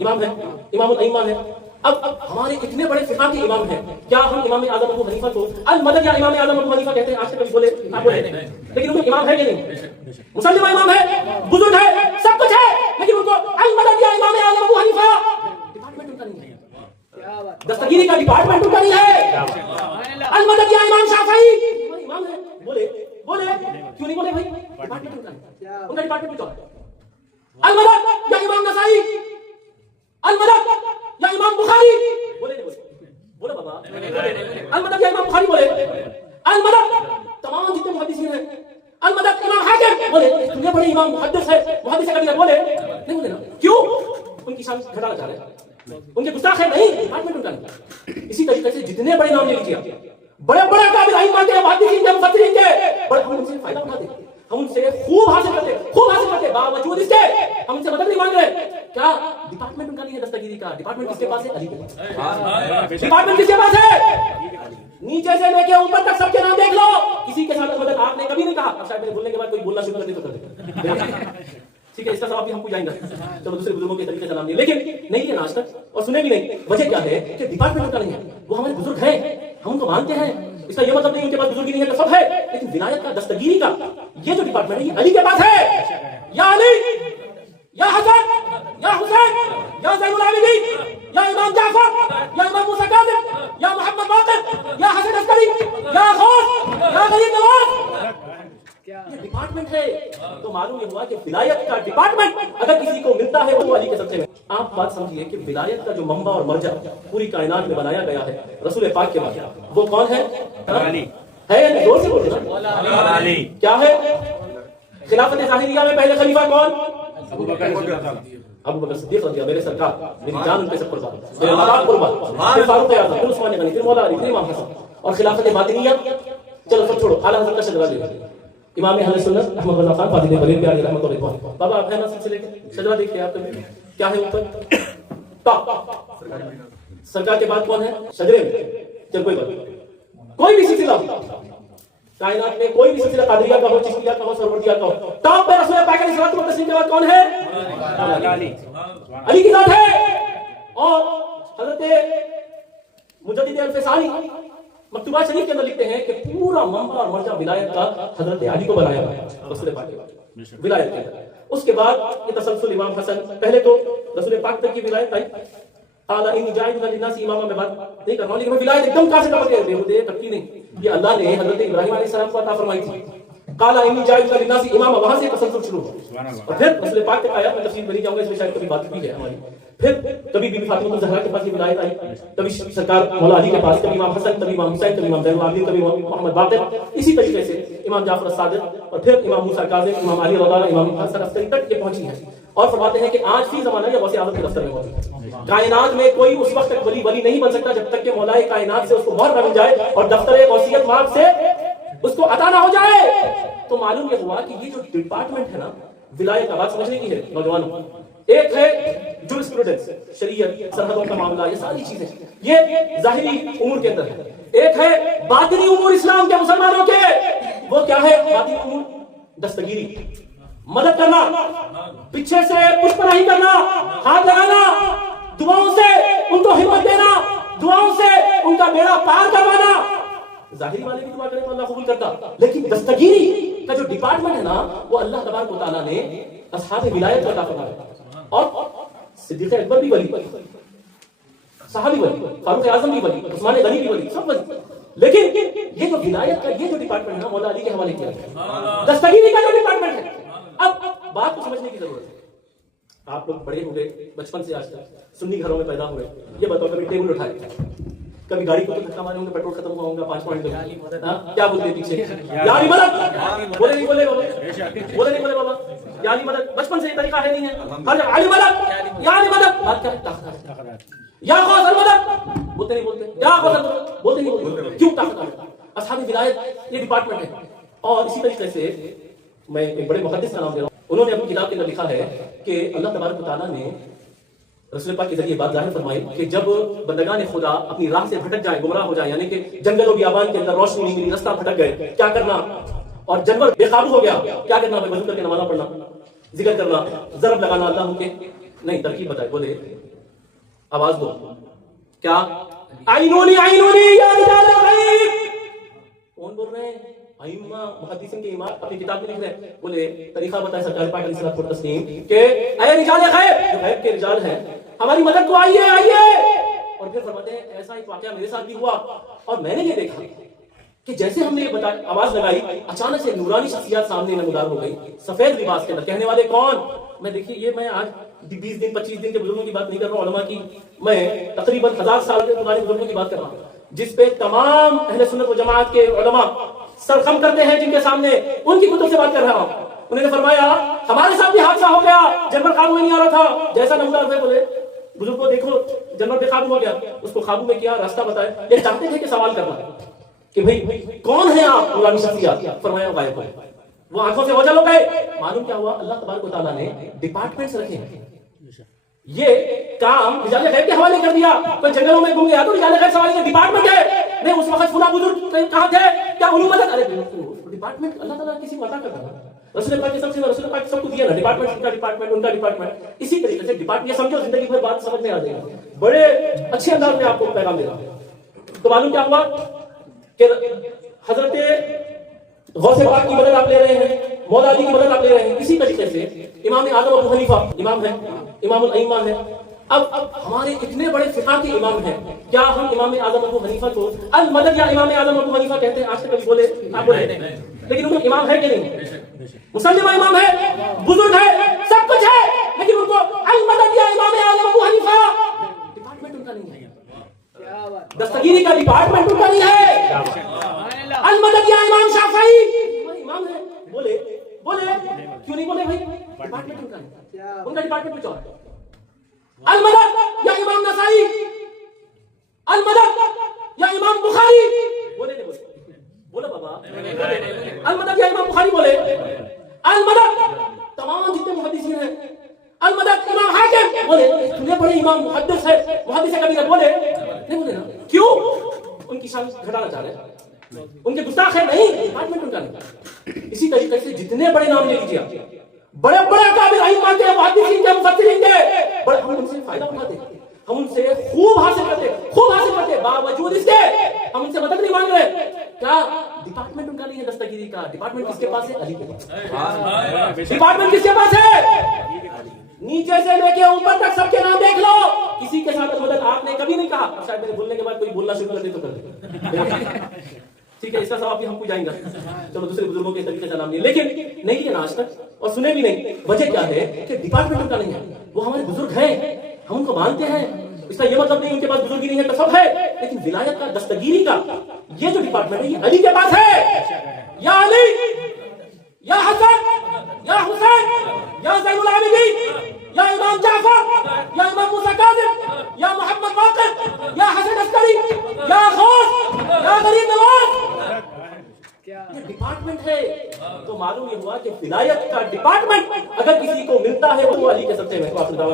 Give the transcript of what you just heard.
امام ہے، امام الائمہ ہے. اب ہمارے اتنے بڑے فقہ کے امام ہیں، کیا ہم امام اعظم ابو حنیفہ کو المدد یا امام اعظم ابو حنیفہ کہتے ہیں؟ آج تک کبھی بولے آپ بولے؟ لیکن ان کو امام ہے کہ نہیں؟ مسلمہ امام ہے، بزرگ ہے، سب کچھ ہے، لیکن ان کو المدد یا امام اعظم ابو حنیفہ ڈپارٹمنٹ ان کا نہیں ہے، دستگیری کا ڈپارٹمنٹ ان کا نہیں ہے. المدد یا امام شافعی امام ہے، بولے کیوں نہیں بولے بھائی؟ ڈپارٹمنٹ ان کا نہیں، ان کا ڈپارٹمنٹ کیا ہے؟ المدد یا امام نسائی، المدد یا امام بخاری بولے بابا، المدد یا امام بخاری بولے، المدد تمام جتنے محدثین ہیں، المدد امام حاکم بولے، اتنے بڑے امام محدث ہے، محدث کبھی بولے نہیں بولے نا؟ کیوں؟ ان کی شان گھٹانا چاہ رہے ہیں، ان کے گستاخ ہے نہیں، ڈپارٹمنٹ ان کا نہیں. اسی طریقے سے جتنے بڑے نام لے لیجیے، بڑے بڑے قابل ائمہ کے، محدثین کے، مفسرین کے، بڑے ہم ان سے فائدہ اٹھاتے ہیں، ہم ان سے خوب حاصل کرتے، باوجود اس کے ہم ان سے مدد نہیں مانگ رہے. کیا ڈپارٹمنٹ ان کا نہیں ہے دستگیری کا؟ ڈپارٹمنٹ کس کے پاس ہے؟ علی کے پاس. ڈپارٹمنٹ کس کے پاس ہے؟ نیچے سے لے کے اوپر تک سب کے نام دیکھ لو، کسی کے ساتھ مدد آپ نے کبھی نہیں کہا. اب شاید میرے بولنے کے بعد کوئی بولنا شروع کر دے تو کر دے، ٹھیک ہے، اس کا ثواب بھی ہم کو جائیں گا، چلو دوسرے بزرگوں کے طریقے سے نام لیے، لیکن نہیں ہے آج تک اور سنے بھی نہیں. وجہ کیا ہے کہ ڈپارٹمنٹ کا نہیں ہے، وہ ہمارے بزرگ ہیں، ہم ان کو مانتے ہیں. اس کا یہ مطلب نہیں ان کے پاس بزرگی نہیں ہے تو سب ہے، لیکن ولایت کا، دستگیری کا یہ جو ڈپارٹمنٹ ہے یہ علی کے پاس ہے. یا علی، یا حسن، یا حسین، یا زین العابدین، یا امام جعفر، یا امام موسیٰ کاظم، یا محمد باقر، یا حسن عسکری، یا غوث، یا غریب نواز، یہ ڈپارٹمنٹ ہے. تو معلوم یہ ہوا کہ ولایت کا ڈپارٹمنٹ اگر کسی کو ملتا ہے وہ علی کے سبسے میں. آپ بات سمجھیے کہ ولایت کا جو منبع اور مرجع پوری کائنات میں بنایا گیا ہے رسول پاک کے بعد، وہ کون ہے؟ علی ہے. یعنی زور سے بولتے نا، علی کیا ہے؟ خلافت ظاہریہ میں پہلے خلیفہ کون؟ ابو بکر صدیق رضی اللہ، میرے سرکار، میری جان ان پہ سب قربان، میرے ماں باپ قربان، پھر فاروق اعظم، پھر عثمان غنی، پھر مولا علی، پھر امام حسن. اور خلافت باطنیہ چلو سب چھوڑو، اعلیٰ حضرت کا شجرہ لے لیں. امام اہل سنت احمد رضا خان فاضل بلیل پیاری رحمۃ اللہ علیہ. بابا آپ ہے نا سلسلے کے شجرہ دیکھیے آپ کیا ہے اوپر ٹاپ، سرکار کے بعد کون ہے شجرے میں؟ چل کوئی بات، کوئی بھی سلسلہ کائنات میں، کوئی بھی سلسلہ قادریہ کا ہو، چشتیہ کا ہو، سرورجیہ کا ہو، ٹاپ پہ رسول پاک علیہ الصلوۃ والتسلیم کے بعد کون ہے؟ علی. علی کی ذات ہے. اور حضرت مجدد الفسانی مکتوبات شریف کے اندر لکھتے ہیں کہ پورا منبع اور مرجع ولایت کا حضرت علی کو بنایا گیا رسول پاک کے بعد ولایت کے اندر. اس کے بعد یہ تسلسل امام حسن، پہلے تو رسول پاک تک کی ولایت آئی، قال انی جاعل للناس اماما، میں بات نہیں کر رہا ہوں، لیکن ولایت ایک دم کہاں سے ٹپک گئی؟ بےہودے ٹپکی نہیں، یہ اللہ نے حضرت ابراہیم علیہ السلام کو عطا فرمائی تھی. قال انی جاعل للناس اماما، وہاں سے تسلسل شروع ہوا. اور پھر رسول پاک تک آیا. میں تفصیل میں نہیں جاؤں گا، اس میں شاید کبھی بات بھی ہے ہماری. پھر کبھی بی بی فاطمہ الزہرا کے پاس یہ ولایت آئی، کبھی سرکار مولا علی کے پاس، کبھی امام حسن، کبھی امام حسین، کبھی امام زین العابدین، کبھی محمد باقر. اسی طریقے سے امام جعفر الصادق، اور پھر امام موسیٰ کاظم، امام علی رضا اللہ، امام حسن عسکری تک یہ پہنچی ہے. اور فرماتے ہیں کہ آج فی زمانہ یہ غوث اعظم کے دفتر میں موجود ہے. کائنات میں کوئی اس وقت تک ولی نہیں بن سکتا جب تک کہ مولا کائنات سے اس کو مہر نہ مل جائے اور دفتر غوثیت مارک سے اس کو عطا نہ ہو جائے. تو معلوم یہ ہوا کہ یہ جو ڈپارٹمنٹ ہے نا ولایت کا، بات سمجھنے کی ہے نوجوانوں. ایک ہے جورسپروڈنس، شریعت، سرحدوں کا معاملہ، یہ ساری چیزیں یہ ظاہری امور کے اندر ہے. ایک ہے باطنی امور اسلام کے، مسلمانوں کے. وہ کیا ہے باطنی امور؟ دستگیری، مدد کرنا، پیچھے سے پشت پناہی کرنا، ہاتھ لگانا، دعاؤں سے ان کو ہمت دینا، دعاؤں سے ان کا بیڑا پار کروانا. ظاہری والے بھی دعا کریں تو اللہ قبول کرتا، لیکن دستگیری کا جو ڈپارٹمنٹ ہے نا وہ اللہ تبارک و تعالیٰ نے اصحاب ولایت کو عطا فرمایا. اور صدیق اکبر بھی ولی، صحابی ولی، فاروق اعظم بھی ولی، عثمان غنی بھی ولی، سب ولی. لیکن یہ جو ولایت کا یہ جو ڈپارٹمنٹ ہے نا مولا علی کے حوالے کیا ہے. دستگیری کا جو ڈپارٹمنٹ ہے، اب بات کو سمجھنے کی ضرورت ہے. آپ لوگ بڑے ہوئے بچپن سے آج تک سنی گھروں میں پیدا ہوئے، یہ بتاؤ کبھی ٹیبل اٹھائے، کبھی گاڑی کو تو دھکا مارے ہوں گے، پیٹرول ختم ہوا ہوگا 5 پوائنٹ کیا بولتے ہیں پیچھے؟ یا علی مدد، بولے نہیں بولے بابا، بولے نہیں بولے بابا، یا علی مدد. بچپن سے یہ طریقہ ہے نہیں ہے، ہر جگہ علی مدد، یا علی مدد، بات کیا ہے؟ یا غوث المدد بولتے نہیں بولتے، یا غوث المدد بولتے نہیں بولتے. کیوں؟ طاقت ہے. اصحاب ولایت یہ ڈپارٹمنٹ ہے. اور اسی طریقے سے میں ایک بڑے محدث کا نام دے رہا ہوں، انہوں نے اپنی کتاب کے اندر لکھا ہے کہ اللہ تبارک و تعالیٰ نے رسول پاک کے ذریعے بات ظاہر فرمائی کہ جب بندگان خدا اپنی راہ سے بھٹک جائیں، گمراہ ہو جائیں، یعنی کہ جنگل و بیابان کے اندر روشنی نہیں ملی، رستہ بھٹک گئے، کیا کرنا؟ اور جانور بے قابو ہو گیا، کیا کرنا؟ وضو کر کے نماز پڑھنا، ذکر کرنا، ضرب لگانا اللہ کے نہیں ترکیب بتائے، بولے آواز دو کیا عینونی عینونی یا رجال الغیب، کون بول رہے ہیں؟ ائمہ محدثین کے امام اپنی کتاب میں لکھ رہے ہیں، بولے طریقہ بتائے سرکار پاک علیہ الصلوۃ والتسلیم کہ اے رجال غیب، جو غیب کے رجال ہیں، ہماری مدد کو آئیے آئیے، اور پھر فرماتے ہیں ایسا ایک واقعہ میرے ساتھ بھی ہوا اور میں نے یہ دیکھا کہ جیسے ہم نے یہ بتایا آواز لگائی اچانک سے نورانی شخصیات سامنے نمودار ہو گئی سفید لباس کے اندر، کہنے والے کون؟ میں دیکھیے یہ میں آج 20 دن 25 دن کے بزرگوں کی بات نہیں کر رہا ہوں، علماء کی، میں تقریباً 1000 سال کے پرانے بزرگوں کی بات کر رہا ہوں جس پہ تمام اہل سنت و جماعت کے علماء سرخم کرتے ہیں، جن کے سامنے ان کی کتب سے بات کر رہا ہوں۔ انہوں نے فرمایا ہمارے ساتھ بھی حادثہ ہو گیا، جنرل قابو میں نہیں آ رہا تھا، جیسا نمودار ہوئے، بولے بزرگ کو دیکھو جنرل بے قابو ہو گیا، اس کو قابو میں کیا، راستہ بتایا، یہ چاہتے تھے کہ سوال کرنا کہ بھئی کون ہیں آپ نورانی شخصیات؟ فرمایا غائب ہے، وہ آنکھوں سے اوجھل ہو گئے۔ معلوم کیا ہوا؟ اللہ تبارک و تعالیٰ نے ڈپارٹمنٹس رکھے ہیں، یہ کام رجال غیب کے حوالے کر دیا۔ کوئی جنگلوں میں گم گیا تو رجال غیب سوال کے ڈپارٹمنٹ ہے، نہیں اس وقت فلاں بزرگ کہاں تھے، کیا علوم مدد، ارے ڈپارٹمنٹ اللہ تعالیٰ کسی کو عطا کرتا ہے، رسول پاک رسول پاک سب کو دیا نا ڈپارٹمنٹ، ان کا ڈپارٹمنٹ ان کا ڈپارٹمنٹ، اسی طریقے سے ڈپارٹمنٹ یہ سمجھو زندگی بھر بات سمجھ میں آ جائے گا، بڑے اچھے انداز میں آپ کو پیغام دے رہا ہوں۔ تو معلوم کیا ہوا کہ حضرت غوث پاک کی مدد آپ لے رہے ہیں، مولا علی کی مدد آپ لے رہے ہیں، اسی طریقے سے امام اعظم ابو حنیفہ امام ہے، امام الائمہ ہے۔ اب ہمارے اتنے بڑے فقہ کے امام ہیں، کیا ہم امام اعظم ابو حنیفہ کو المدد یا امام اعظم ابو حنیفہ کہتے ہیں؟ آج تک کبھی بولے آپ بولے، لیکن ان کو امام ہے کہ نہیں؟ مسلمہ امام ہے، بزرگ ہے، سب کچھ ہے، لیکن ان کو المدد یا امام اعظم ابو حنیفہ ڈپارٹمنٹ ان کا نہیں ہے، دستگیری کا ڈپارٹمنٹ ان کا نہیں ہے۔ المدد یا امام شافعی امام ہے، بولے بولے کیوں نہیں بولے بھائی؟ ڈپارٹمنٹ ان کا نہیں، ان کا ڈپارٹمنٹ کچھ اور ہے۔ المدد یا امام نسائی، المدد یا امام بخاری، بولے نہیں بولے، بولو بابا، المدد یا امام بخاری بولے، المدد تمام جتنے محدثین ہیں، المدد امام حاکم بولے، اتنے بڑے امام محدث ہے، محدث کبھی نہ بولے، نہیں بولے نا، کیوں؟ ان کی شان گھٹانا چاہ رہے ہیں، ان کے گستاخ ہے نہیں، ڈپارٹمنٹ ان کا نہیں۔ اسی طریقے سے جتنے بڑے نام لے لیجیے، بڑے بڑے اکابر ائمہ کے، محدثین کے، مفسرین کے، بڑے ہم ان سے فائدہ اٹھاتے ہیں، ہم ان سے خوب حاصل کرتے، باوجود اس کے ہم ان سے مدد نہیں مانگ رہے۔ کیا ڈپارٹمنٹ ان کا نہیں ہے دستگیری کا؟ ڈپارٹمنٹ کس کے پاس ہے؟ علی کے پاس۔ ڈپارٹمنٹ کس کے پاس ہے؟ نیچے سے لے کے اوپر تک سب کے نام دیکھ لو، کسی کے ساتھ مدد آپ نے کبھی نہیں کہا، شاید میرے بولنے کے بعد کوئی بولنا شروع کر دے تو کر دے، ٹھیک ہے، اس کا ثواب بھی ہم کو جائیں گا، چلو دوسرے بزرگوں کے طریقے سے نام لیے، لیکن نہیں لیے نا آج تک اور سنے بھی نہیں۔ وجہ کیا ہے کہ ڈپارٹمنٹ ان کا نہیں ہے، وہ ہمارے بزرگ ہیں، ہم ان کو مانتے ہیں، اس کا یہ مطلب نہیں ان کے پاس بزرگی نہیں ہے، تو سب ہے، لیکن ولایت کا، دستگیری کا یہ جو ڈپارٹمنٹ ہے یہ علی کے پاس ہے۔ یا علی، یا حسن، یا حسین، یا زین العابدین، یا امام جعفر، یا امام موسیٰ کاظم، یا محمد باقر، یا حسن عسکری، یا غوث، یا غریب نواز، یہ ڈپارٹمنٹ ہے۔ تو معلوم یہ ہوا کہ ولایت کا ڈپارٹمنٹ اگر کسی کو ملتا ہے وہ علی کے سب سے محبوب۔